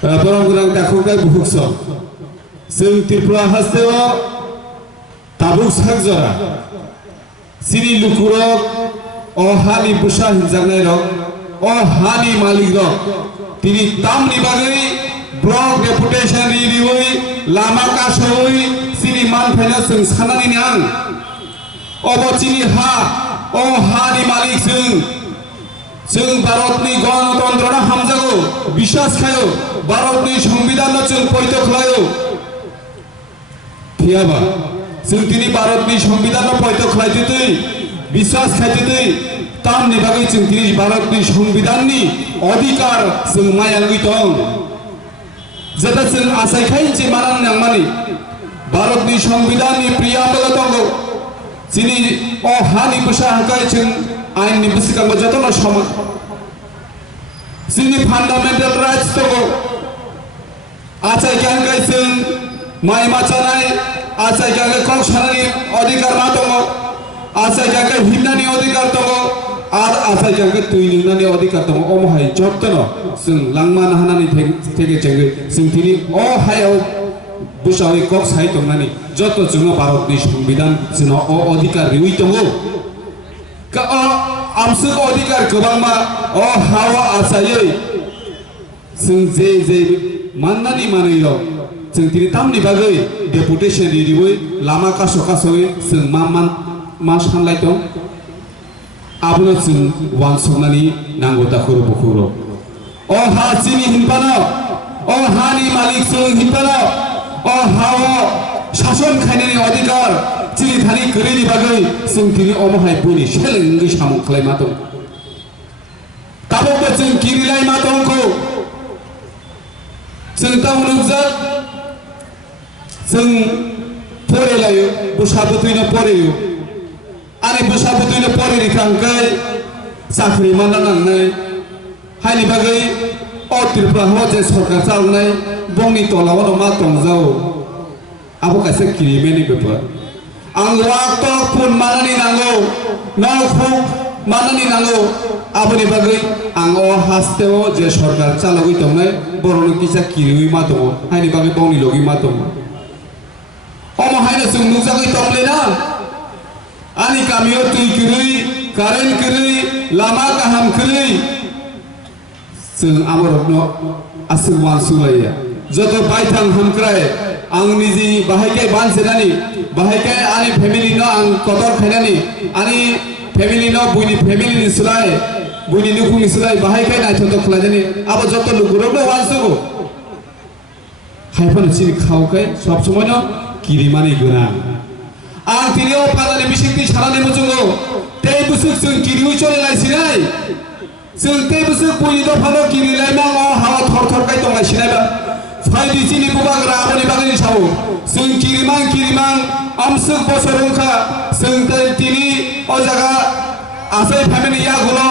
Borong gunang dakukai buhukso Sing Tripura hasteo tabuk sakjora Sini lukurok O hani busah hinjangnai rok O hani malik rok Tini tamni bagai Blok deputation ririwoi Lama kasoi Sini manfaina sing sanani niang Obo sini ha O hani malik sing Sing Bharatni গণতন্ত্রনা হামজাগো বিশ্বাস খায়ো ভারতনি সংবিধান চুল পৈত খলায়ো ঠিয়াবা sing তিনি ভারতনি সংবিধান পৈত খলাইতেই বিশ্বাস খাইতেই তাম নিবাগৈ sing তিনি ভারতনি সংবিধাননি অধিকার sing মায়াঙ্গি দং যেটা sing আসাই খাইছে মানান নাংমানি ভারতনি সংবিধাননি প্রিয়াম্বল দং যিনি ও হানি বুসা হাকাই sing আইন নিবসিকা যতন সমান যিনি ফান্ডামেন্টাল রাইটস তো আচাই জ্ঞান গাইছেন মাই মাচানাই আচাই জ্ঞান কংসানানি অধিকার না দङ আচাই জ্ঞান হিন্নানি অধিকার দङ আর আচাই জ্ঞান তুই নিংনানি অধিকার দङ অমহাই যতন जों লাংমান হানানি থেকে চেঙ্গে जों তিনি অ হায়াও বুসাওই কক সাই দংনানি যত जों ভারতনি সংবিধান जों অ অধিকার রিউই দङ ka amsuk odikar gobangma o hawa asayoi sing je mannani maniro sing tini tamni bagai deputation ririwoi lama kasoi sing mamman mas hanlai dong abuno sing wansuknani nangota khuru bukhuro o ha sini hinpano o hani malik sing hinpano o hawa শাসন খাইনানি অধিকার চিনি Thani গরিনি বাগৈ जों তিনি অমহাই বনি সেলেঙ্গি সামু খালাই মাতং তাবো जों কিরিলাই মাতংखौ जों ताउनुजा जों फरायलायो बुसाबुतैनो फरायो आरो बुसाबुतैनो फरायनि खांखाय साख्रि माना नांनाय हायनि बागै अ त्रिपुरा जे सरकार चालनाय बंनि तलावानो मा दंजाव Aku kasih kirimeni beberapa. Angwakto pun mana ni nango, nangku mana ni nango. Abu ni bagai angwa hasteo je sorgar calagui tongai, borong kisah kirimi matomo. Hai ni bagai bong ni logi matomo. Omo hai na sung nuzagui tongle na. Ani kamio tui kiri, karen kiri, lama kaham kiri. Sung amorokno asirwan sulaya. Joto baitang hamkrai. Ang nizi bahaykai bansenani bahaykai ani family no ang kotor khainani ani family no buini family ni sulai buini nuku ni sulai bahaykai nai thoto khlajani abo joto lugurok no wansugo haifan chini khaukai sob somoy no kirimani guna ang tinio padani bisikti sarani muchungo tei busuk sung kiriu chole lai sinai sung tei busuk buini do phalo kiri lai ma hawa thor thor kai tongai sinai ba Faidi sini bubagra aboni bagini sawo sing kirimang amsuk bosorungka sing tini o jaga asai family ya gulo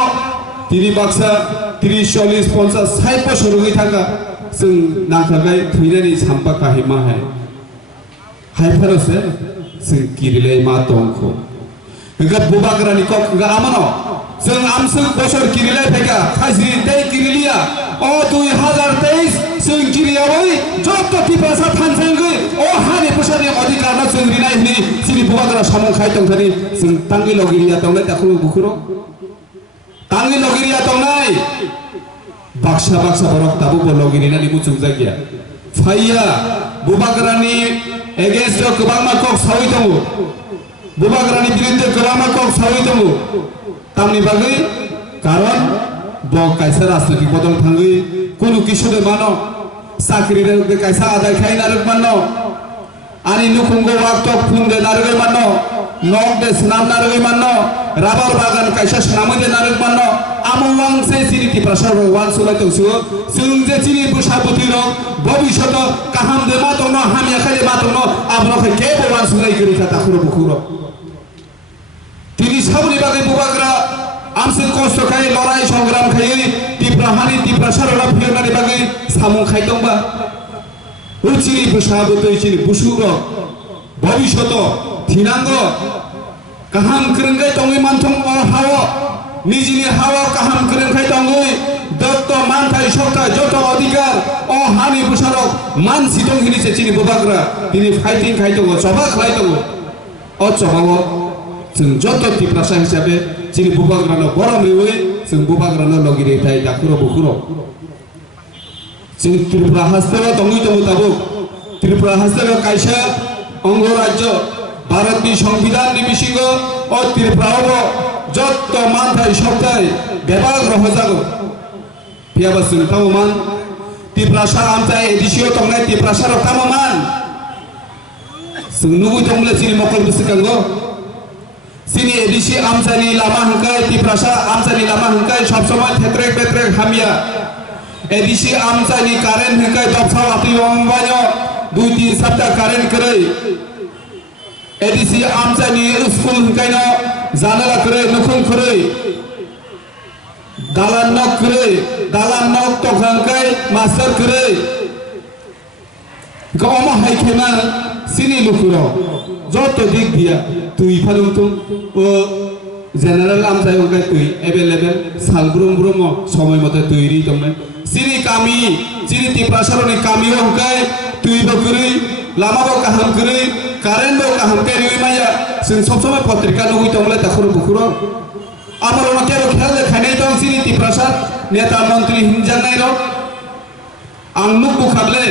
tini baksa 30 40 50 60 bosorungi thaka sing nangkagai thuinani sampa kahima hai haifarose sing kirilai ma tongko enggak bubagra ni kok enggak amano sing amsuk bosor kirilai theka khajri tei kirilia o 2023 जों गिरियावै जत्त टिपासा थानसांगै अ हानि फसानि अधिकारना जों रिनायनि सिनि बुबाग्रा सामं खाय तंथानि जों तांगि लगिरिया तंनाय दाखुरु बुखुरो तांगि लगिरिया तंनाय बाक्सा बरक दाबु लगिरिना निमु जों जागिया फाइया बुबाग्रानि against गोबां माकक सावै दङ बुबाग्रानि बिरुद्धे गोबां माकक सावै दङ तामनि बागै कारण ब कायसा राजनीतिक बदल थांगै কোনো কিশোরে মানো চাকরি রে কাইসা আদায় খাই নারক মানো আনি নুকুঙ্গো ওয়াক্ত ফুন্দে নারগৈ মানো নক দে স্নাম নারগৈ মানো রাবার বাগান কাইসা স্নামদে নারক মানো আমওয়াং সে সিরিতি প্রসার ওয়ান সুলাই তংসু जों যে চিনি বুসাবতি র ভবিষ্যৎ কাহাম দে মা তনো হামিয়া খাইলে মা তনো আবরকে কে ওয়ান সুলাই করি তা তাখুর বুকুর তিনি সাবনি বাগে বুবাগ্রা আমসে কষ্ট খাই লড়াই সংগ্রাম খাই টিপ্রাহানি টিপ্রা সারলা ফিরনানি বাগে সামং খাই দংবা উচিনি বুসাবতি চিনি বুসুর ভবিষ্যৎ থিনাঙ্গ কাহাম krenggai tongi mantong or hawa nijini hawa kaham krengkai tongi dotto mantai sokta joto odikar o মান sitong hini se chini bubagra tini fighting khai tongo choba khlai tongo o chobao जों जत टिप्रासा हिसाबै chini bubagra no borom riwi जों bubagra no logiri thai dakuro bukuro जों Tripura हास्तेबा tongi tongo tabuk Tripura हास्तेबा kaisa অঙ্গরাজ্য ভারতনি সংবিধাননি বিসিঙ্গ ও ত্রিপুরাও যত মানথাই সবথাই বেবাগ্র হজাগো পিয়াবা जों ताममान ত্রিপুরাসা আমচাই এডিসিও তংনাই ত্রিপুরাসার তামমান जों नुगुइ तंगले चिनि मकल बिसकांगो চিনি এডিসি আমচানি লামা হংকাই ত্রিপুরাসা আমচানি লামা হংকাই সব সময় থেত্রেক বেত্রেক হামিয়া এডিসি আমচানি কারেন্ট হংকাই দপসাও আতি অংবানো 2-3 सप्ताह কারেন্ট করে এডিসি আমচানি স্কুল হংকাইনো জানালা করে নখং করে দালান নক করে দালান নক তখাংকাই মাস্টার করে গমা হাইখেনা চিনি লুকুরো যত দিক দিয়া তুই ফালুতো ও জেনারেল আমচাই হংকাই তুই এভেলেবল সালব্রুম ব্রহ্ম সময় মতে তৈরি তোমরা চিনি কামি চিনি ত্রিপুরাসারনি কামি হংকাই তুই বকরি লামাবো কাহাম করে কারেন্ট বো কাহাম কে রিই মাইয়া जों सब समय पत्रिका नुगुइ तंगले ताखुर बुखुरो आमर नकेरो खेल खानाय दं चिनि त्रिपुरासा नेता मन्त्री हिनजानाय र आं नुक बुखाबले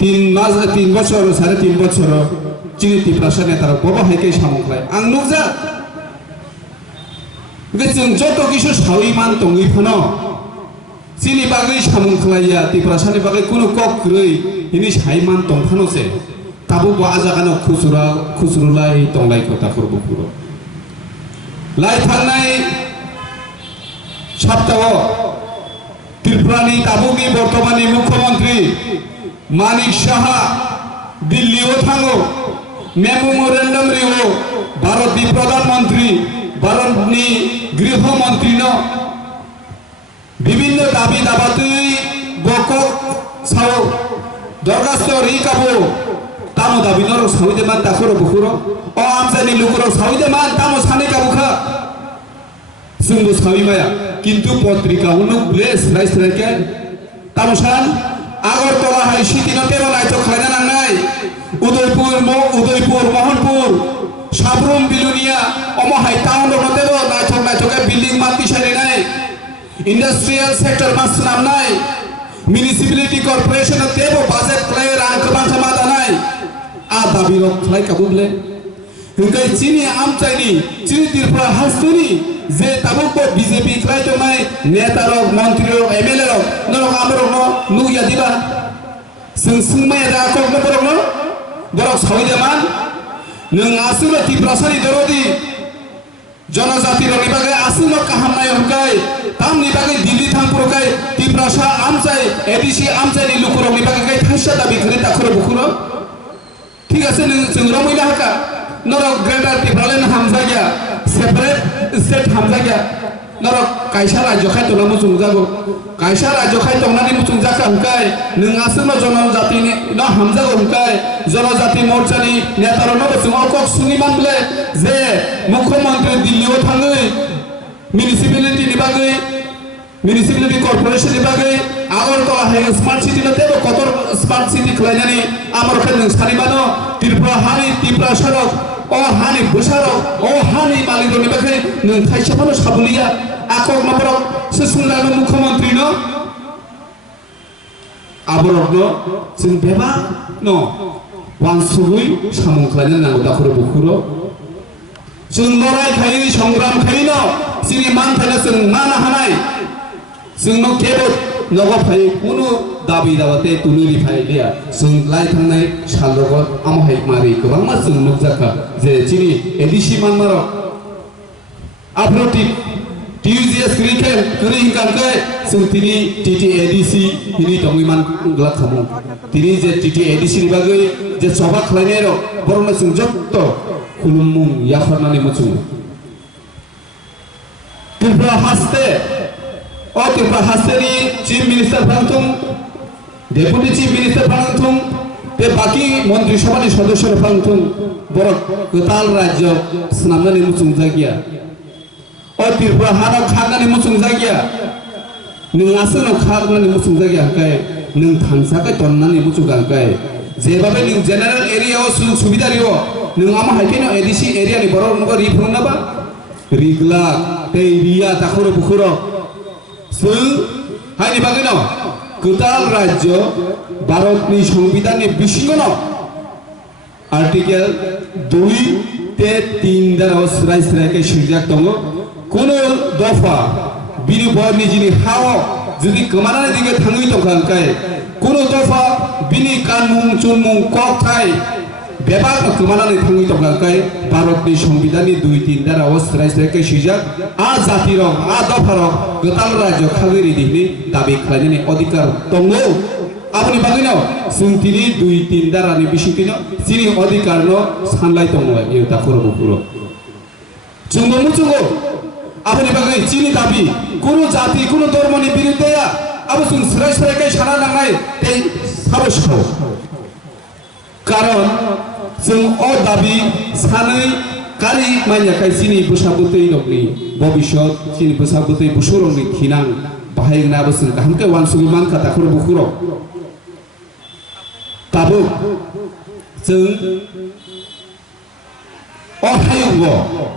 3 বছর 3.5 বছর চিনি ত্রিপুরাসা नेतार बबा हायके सामंख्लाय आं नुकजा जों जत किसु सावि मान तंगै फानो चिनि बागै सामंख्लाया त्रिपुरासानि बागै कुनु कक्रै हिनि साइमान तंफानोसे ताबो आजागानो खुसुरुलाय तंलाय खोथा करबो पुरो लाई थांनाय सप्ताह त्रिपुरानि ताबुनि बर्तमाननि मुख्यमंत्री मानिक साहा दिल्लीयाव थाङो मेमोरेन्डाम रिओ भारतनि प्रधानमंत्री भारतनि गृहमंत्री न বিভিন্ন দাবি দাবাতই বকক সাও দরখাস্ত রিকাবো तामो दाबी नर साउदे मान ताखुरो बुखुरो ओ आमसानि लुकुरो साउदे मान तामो सानै काबुखा जोंबो सावि माया किन्तु पत्रिका उनु ब्लेस राइस राइके तामो सान आगरतला हाय सिटिनो तेरो नायतो खायना नांनाय उदयपुर मोहनपुर साब्रुम बिलुनिया अमो हाय टाउन नतेबो नायतो के बिल्डिं माति सारिनाय इंडस्ट्रियल सेक्टर मास नामनाय म्युनिसिपालिटी कॉर्पोरेशन तेबो बाजेट प्लेयर आंक बांसा मादानाय आ दाबी रक खाय काबुले हंगाय चिनि आमचाइनि चिनि त्रिपुरा हास्तुनि जे ताबुको बीजेपी खाय तो माय नेता रक मंत्री रक एमएलए रक नरक आमरक न नुया दिबा जों सुंमाय दा कक न बरक न बरक सावदे मान नों आसुनो त्रिपुरासानि दरदि जनजाति रनि बागै आसुनो काहामनाय हंगाय तामनि बागै दिल्ली थांपुरकाय त्रिपुरासा आमचाइ एडिसि आमचाइनि लुकुरनि बागै थाइसा दाबि करे ताखुरो बुखुरो ठीक আছে जों रमैना हाका नरक ग्रेटार त्रिपुरालेन हामजागिया सेपारेट स्टेट हामजागिया नरक कायसा राज्य खाय तंना मुसुं जागो कायसा राज्य खाय तंनानि मुसुं जाखा हंकाय नों आसुनो जनजातिनि न हामजागो हंकाय जनजाति मोर्चानि नेतार न बसुं अकक सुनि मानले जे मुख्यमंत्री दिल्लीयाव थाङै म्युनिसिपालिटी बागै म्युनिसिपालिटी कॉर्पोरेशन बागै आगरतला हाय स्मार्ट सिटी नतेबो कतर स्मार्ट सिटी खलायनानि आमरखै जों सानिबानो त्रिपुरा हानि त्रिपुरा सरक ओ हानि बुसारक ओ हानि मालिकनि बागै नों थाइसेबानो साबुलिया आकक नबरक सुसुंगानो मुख्यमंत्री न आबरक न जों बेबा न वानसुगुइ सामंख्लायनो नांगौ दाखुरो बुखुरो जों लड़ाई खायै संग्राम खायै न जोंनि मानथायनो जों माना हानाय जोंनो केबो नगो फाय कुनु दाबि दाबाते तुनुरि फायलिया जों लाई थांनाय सालरग आमहाय मारि गोबां मा जों नुजाखा जे चिनि एडिसि मानमार आपलोटिक टिउजिएस क्रिकेट करि हिंकांकै जों तिनि टिटि एडिसि हिनि दंगै मान ग्ला खामु तिनि जे टिटि एडिसि नि बागै जे सभा खालायनाय र बरनो जों जत्त खुलुममुं याखरनानै मचुं त्रिपुरा हास्ते और त्रिपुरा हास्तेनि चीफ मिनिस्टार फांथुं डेपुटी चीफ मिनिस्टार फांथुं ते बाकी मंत्री सभानि सदस्य फांथुं बर गोताल राज्य स्नामनानै मुचुं जागिया और त्रिपुरा हानाव खारनानै मुचुं जागिया नों आसोनाव खारनानै मुचुं जागिया हाय नों थांसाखै तन्नानै बुचुगांखाय जेबाबे नों जेनारेल एरियायाव सुबिदा रियो नों आमा हाइकेनो एडिसि एरियानि बर' नंगौ रिफुंनाबा रिगला दै रिया ताखुर बुखुर जों हायनि बागै न गोदान राज्य भारतनि संविधाननि बिसिङाव आर्टिकेल 2 ते 3 दाराव रायज्लायनाय सिरजाक दङ कोनो दफा बिनि बरनि जिनि हाव जुदि गोमानानै दिगे थाङै दंखांखाय कोनो दफा बिनि कानमुं चुनमुं ककथाय बेबाग गोमानानै थाङै दंखांखाय भारतनि संविधाननि 2-3 दाराव रायज्लायनाय सिरजाक आ जातिरं आ दफारं गोदान राज्य खागिरि दिनि दाबि खालामनायनि अधिकार दङ আপনি বাগিনাও সুন্তিনি 2-3 দারানি বিশিকিনো চিনি অধিকারন সানলাই দङ ইউ তাকুর বুকুর চুঙ্গো মুচুঙ্গো আপনি বাগै চিনি দাবি কোনো জাতি কোনো ধর্মनि বিরুদ্ধে আবো जों স্রাই স্রাইকাय সানা নাंनाय এই সাবস্ক কারণ जों অ দাবি সাनै কারি মাইয়াকাय চিনি বসাবতै দगनि ভবিষ্যৎ চিনি বসাবতै বুসুরंनि खिनां बाहायनाबो जों गाहामके वानसुगि मानका ताकुर बुकुर ताबो जों अहायंग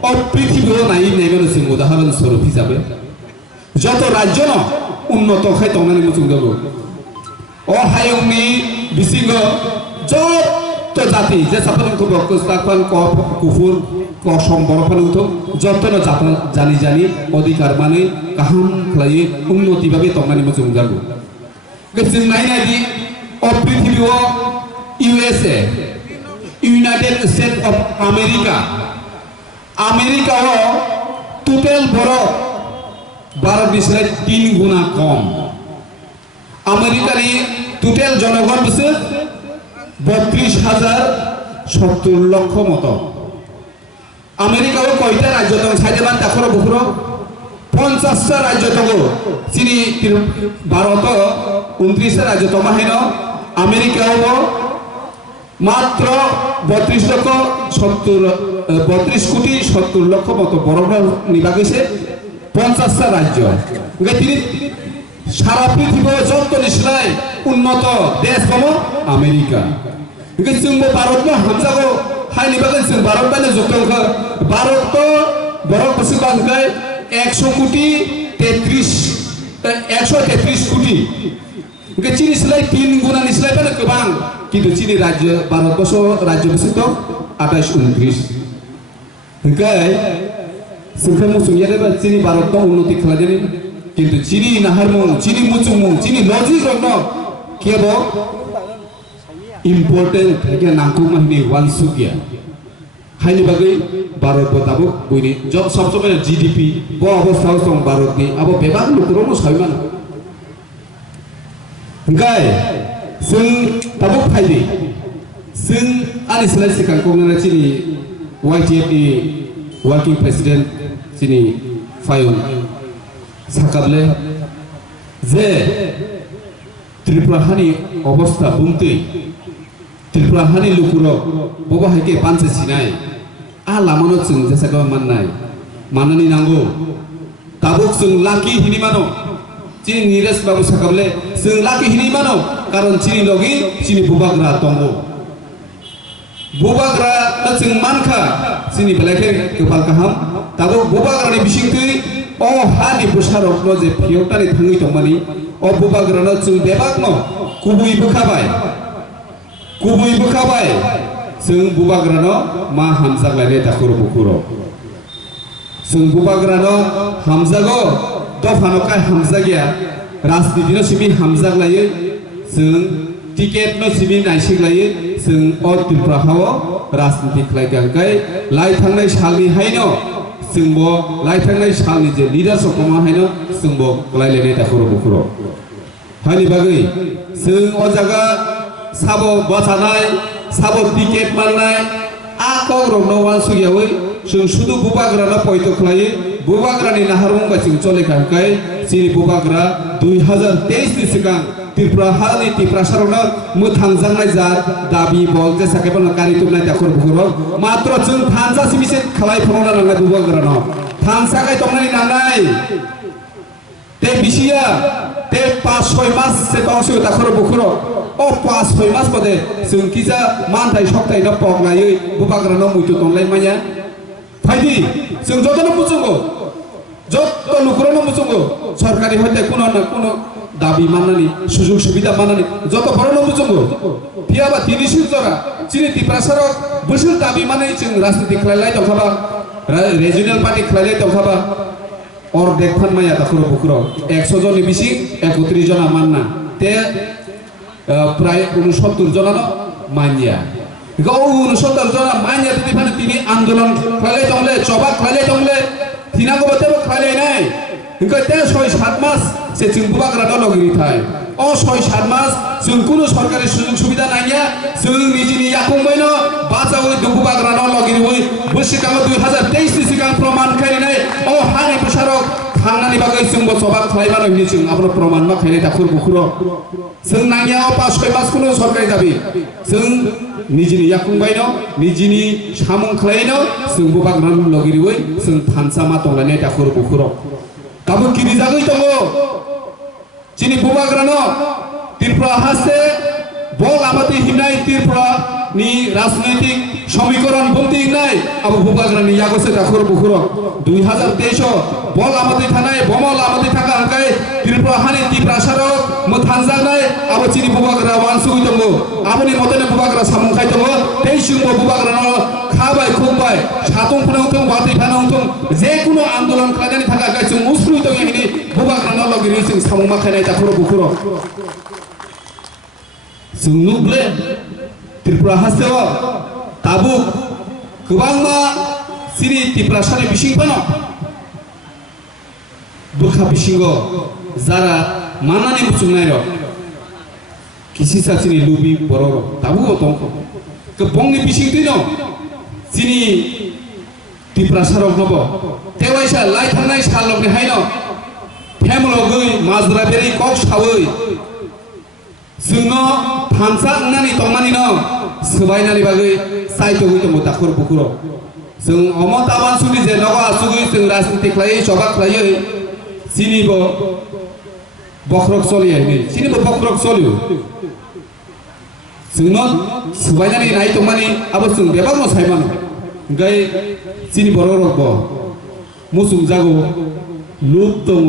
अ पृथ्वीयाव नायनायबो जों उदाहरण स्वरूप हिसाबै যত রাজ্য ন উন্নত খাই তংনানি মুচুং দাবো অহায়ংনি বিসিঙ্গ যত জাতি যে সাপান কো বকস্তাপান ক কুফুর ক সম্বরফান উঠো যত ন জানি জানি অধিকার মানে কাহাম খালাই উন্নতি ভাবে তংনানি মুচুং দাবো গেসিং নাইনাদি অ পৃথিবীও USA united state of America আমেরিকাও টোটাল বড় भारत निस्राय 3 गुना कम আমেরিকানি টোটাল জনগণ বসে 32,070 লক্ষ মতো আমেরিকাও কয়টা রাজ্য দং সাইদেবান তাখর বুকুর 50টা রাজ্য দং চিনি ভারত 29টা রাজ্য তমাহেন আমেরিকাও মাত্র 32 কোটি 70 লক্ষ মতো বড় নিবাগেছে 50টা রাজ্য তিনি সারা পৃথিবীর যত নিশ্চয় উন্নত দেশ কম আমেরিকা जों भारत हामजागो हाइनि बागै जों भारत बायनो जक्तंख भारत बरक बसुबांखाय 100 कोटी 133 कोटी चिनि सिलाय 3 गुना निस्लाय बानो गोबां किन्तु चिनि राज्य भारतबर्ष राज्य बसुत 28 29 ओंखाय जोंखौ मुसुंगियाबा चिनि भारत उन्नति खालामनानै किन्तु चिनि नाहारमुं चिनि मुचुंमुं चिनि लजिक रंनो केबो इम्पोर्टेंट के नांगौ माहिनी वानसुगिया हाइनि बागै भारत बताबो बयनि जब सब समय जीडीपी बो अवस्थायाव दं भारतनि आबो बेबां नखरावनो सायमान गाय जों ताबो फायदि जों आनि सिलाय सिखां कमना चिनि YTF नि वर्किं प्रेसिडेंट चिनि फायन साकाबले जे त्रिपुराहानि अवस्था बुंतै त्रिपुराहानि लुकुर बबा हायके पानसे सिनाय आ लामानो जों जेसागा माननाय माननानै नांगौ ताबुक जों लाखि हिनि मानो चिनि निरेश बाबु साकाबले जों लाखि हिनि मानो कारण चिनि लगी चिनि बुबाग्रा दंगो बुबाग्रा जों मानखा चिनि बेलायखे गोपाल गाहाम ताबुक बुबाग्रानि बिसिंथै अ हानि बुसारकनो जे फियौटानि थाङै दंमानि अ बुबाग्रानो जों बेबागनो कुबुइ बोखाबाय जों बुबाग्रानो मा हामजागलायनाय दाखुर बुकुर जों बुबाग्रानो हामजागो दफानकाय हामजागिया राजनीतिनो सिमि हामजागलायो जों टिकेटनो सिमि नायसिगलायो जों अ त्रिपुराहाव राजनीति खालायगांखाय लाय थांनाय सालनि हायनो जोंबो लाय थांनाय सालनि जे लिडारशिप कमा हायनो जोंबो लायलायनाय दाखुर बुकुर हायनि बागै जों अ जागा साबो बसानाय साबो टिकेट मारनाय आको रंनो वानसुगियावै जों सुदु बुबाग्रानो पयतो खालायो बुबाग्रानि नाहारमुंगा जों चलेखांखाय चिनि बुबाग्रा 2023 नि सिगां त्रिपुरा हानि त्रिपुरासारावनो मोथांजांनाय जा दाबि बल जे साकेबनो कारितुमनाय दाखुर बुकुर मात्र जों थानजासिमिसे खालायफोरना नांनाय बुबाग्रानो थानसाखाय तंनानै नांनाय ते बिसिया te 5-6 মাস se kongsu ta khoro bukhuro o 5-6 মাস pode sung kisa mantai soktai na pok lai bubagra no muitu tonglai manya phaidi sung jotono buchungo joto lukrono buchungo সরকারি হইতে কোনো না কোনো দাবি মানানি সুযোগ সুবিধা মানানি যত বড় ন বুঝুঙ্গো পিয়াবা 30 জরা চিনি টিপ্রাসার বসুল দাবি মানাই जों রাজনীতি খেলাইলাই তখাবা রিজিওনাল পার্টি খেলাইলাই তখাবা और देखफान माया दाखुरो बुखुरो 100 जन बिसि 31 जना मानना ते प्राय 69 जना मानिया गौ 69 जना मानिया दिफान तिनी आंदोलन खालाय तंगले चबा खालाय तंगले थिनागो बतेबो खालाय नाय इनका ते 6-7 मास से जों बुबाग्रा दलगिरि थाय ओ 6-7 मास जों कुनो सरकारि सुजुग सुबिदा नाया जों निजिनि याकुंबायनो बाजावै दुबुबाग्रा दलगिरि वै बोसिकांगो 2023 नि सिगां प्रमाण खायनाय ओ हानि प्रसारक थांनानै बागै जों बसबा खालायबानो हिनि जों आपनो प्रमाण मा खायनाय दाखुर बुखुरो जों नाया ओ 5-6 मास कुनो सरकारि दाबि जों निजिनि याकुंबायनो निजिनि सामुं खालायनो जों बुबाग्रा दलगिरि वै जों थानसा मा तंलायनाय दाखुर बुखुरो काबो किरि जागै दङो चिनि बुबाग्रानो त्रिपुरा हासे बल आबादी हिनाय त्रिपुरा नि राजनैतिक समीकरण बुंति हिनाय आबो बुबाग्रानि यागोसे दाखुर बुखुरो 2023 बल आबादी थानाय बमल आबादी थाका हाकाय त्रिपुरा हानि तिप्रासारो मोथानजानाय आबो चिनि बुबाग्रा वानसुगै दङो आबोनि मतेने बुबाग्रा सामुंखाय दङो तेइसुंबो बुबाग्रानो खाबाय खुबाय सातुं फनावथों बादै थानावथों जेकुनो आन्दोलन खालायनायनि थाखाय गायजों मुस्रुइ दङ हिनि बुबाग्रानो लगिरि जों सामुं माखायनाय दाखुर बुखुरो जों नुब्ले त्रिपुरा हासेव ताबु गोबांमा सिनि तिप्रासानि बिसिंफानो बुरखा बिसिंगो जारा मानानि बुचुंनाय र किसि सासिनि लुबि बर' ताबु दंख गोबांनि बिसिंथिनो सिनि तिप्रासारक नब तेवाइसा लाइ थांनाय सालकनि हायनो फेमलगै माजरा बेरि कक सावै जोङो थानसा नानि तंमानि न सोबायनानि बागै साइतगै दङ दाखुर बुखुरो जों अमताबान सुनि जे नगा आसुगै जों राजनीति खालायै सभा खालायै सिनिबो बख्रक चलियै सिनिबो बख्रक चलियो जोंनो सोबायनानि नाय तंमानि आबो जों बेबानो सायमान गै सिनि बर' रकबो मुसुं जागो लुब दङ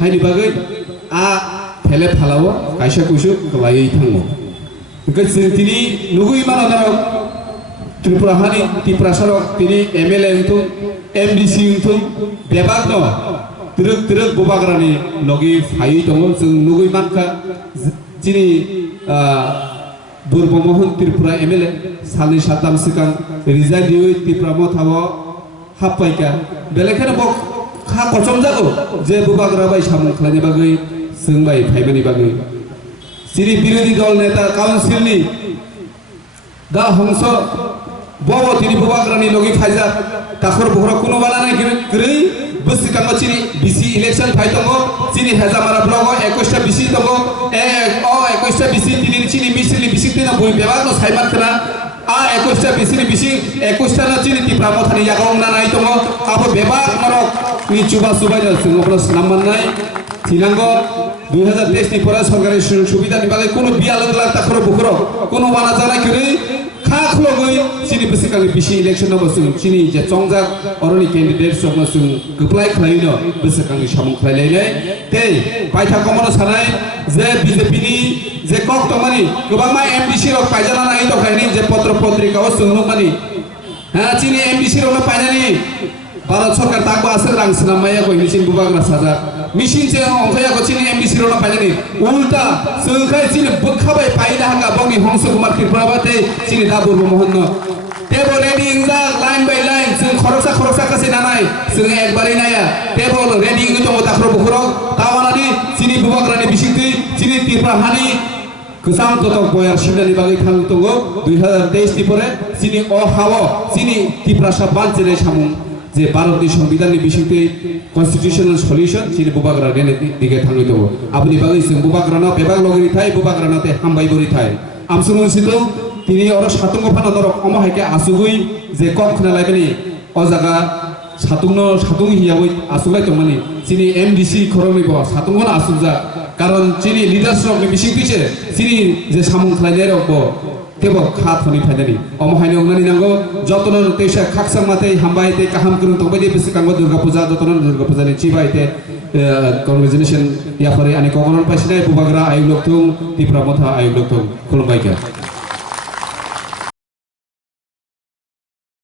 हायनि बागै आ फेले फालावो कायसा कुसु गलायै थाङो गजों तिनि नुगै मानदार त्रिपुरा हानि तिप्रासारक तिनि एमएलए उंथु एमडीसी उंथु बेबाग न तिरक तिरक बुबाग्रानि लगी फायै दङ जों नुगै मानखा जिनि दुर्बमोहन त्रिपुरा एमएलए सालनि साताम सिगां रिजाइन दियै त्रिपुरा मथावो हाबपायका बेलेखाने बक खा खरसम जागो जे बुबाग्रा बाय सामुं खालायनि बागै जों बाय फायमानि बागै सिरि बिरोधी दल नेता काउन्सिलनि दा हंस बब तिनि बुबाग्रानि लगी फायजा दाखर बहरा कुनो बानानै ग्रै बोसिकांगो चिनि बिसि इलेक्शन फाय दङ चिनि हेजामारा ब्लग 21 टा बिसि दङ ए अ 21 टा बिसि तिनि चिनि मिसिलनि बिसि तिना बय बेबानो सायमान करा आ 21 टा बिसिनि बिसि 21 टा चिनि तिप्रा मथानि यागंना नाय दङ आबो बेबाक नरक नि चुबा सुबाय जों अब्ला नाम मोननाय थिनांगो 2023 नि परा सरकारि सुबिदानि बागै कोनो बियालग लाग दाखर बुखरो कोनो बाना जानाय गरै खा खलगै चिनि बोसिकांनि बिसि इलेक्शन नबो जों चिनि जे चंजा अरनि कैंडिडेट सबनो जों गप्लाय खालायनो बोसिकांनि सामुं खालायलायनाय ते पाइथा कमनो सानाय जे बीजेपी नि जे कक तमानि गोबांमा एमडीसी रक पाइजाना नाय दखायनि जे पत्र पत्रिकाओ जोंनो मानि हा चिनि एमडीसी रक पाइनानि भारत सरकार ताकबो आसर रां सिनामाया गयनि चिन बुबाग्रा साजा मिसिन से अंखाया को चिनि एमडीसी रक पाइनानि उल्टा जोंखाय चिनि बखाबाय पाइना हागा बंनि हंस कुमार किरप्राबाते चिनि दाबुर मोहन टेबल रेडी इंजा लाइन बाय लाइन जों खरसा कासे नानाय जों एकबारै नाया टेबल रेडी इंग दङ दाखर बुखरो तावानानि चिनि बुबाग्रानि बिसिंथि चिनि त्रिपुरा हानि गोसाम ततक बयार सिमनानि बागै थां दङ 2023 नि परे चिनि अ हावो चिनि त्रिपुरा बानचेने सामुं जे भारतनि संविधाननि बिसिंथि कन्स्टिट्यूशनल सल्यूशन चिनि बुबाग्रा देने दिगे थाङै दङ आपनि बागै जों बुबाग्रानो बेबाग लगिरि थाय बुबाग्रानो ते हामबाय बोरि थाय आमसुनो सितो तिनि अर सातुंग फाना दरक अमा हायके आसुगै जे कक खनालायबनि अ जागा सातुंग हियाबै आसुलाय दंमानि चिनि MDC खरमैबो सातुंगन आसुजा karon chini leaders rok ni bising piche chini je samung khlainai rok bo tebo kha thoni phaidani omohaini ongnani nango jotonon teisa khaksang matei hambai te kaham kurung tokbai de bisikangbo durga puja jotonon durga puja ni chibai te congratulation ya pare ani kokonon paisinai bubagra ayuk loktung tipra motha ayuk loktung khulumbai ke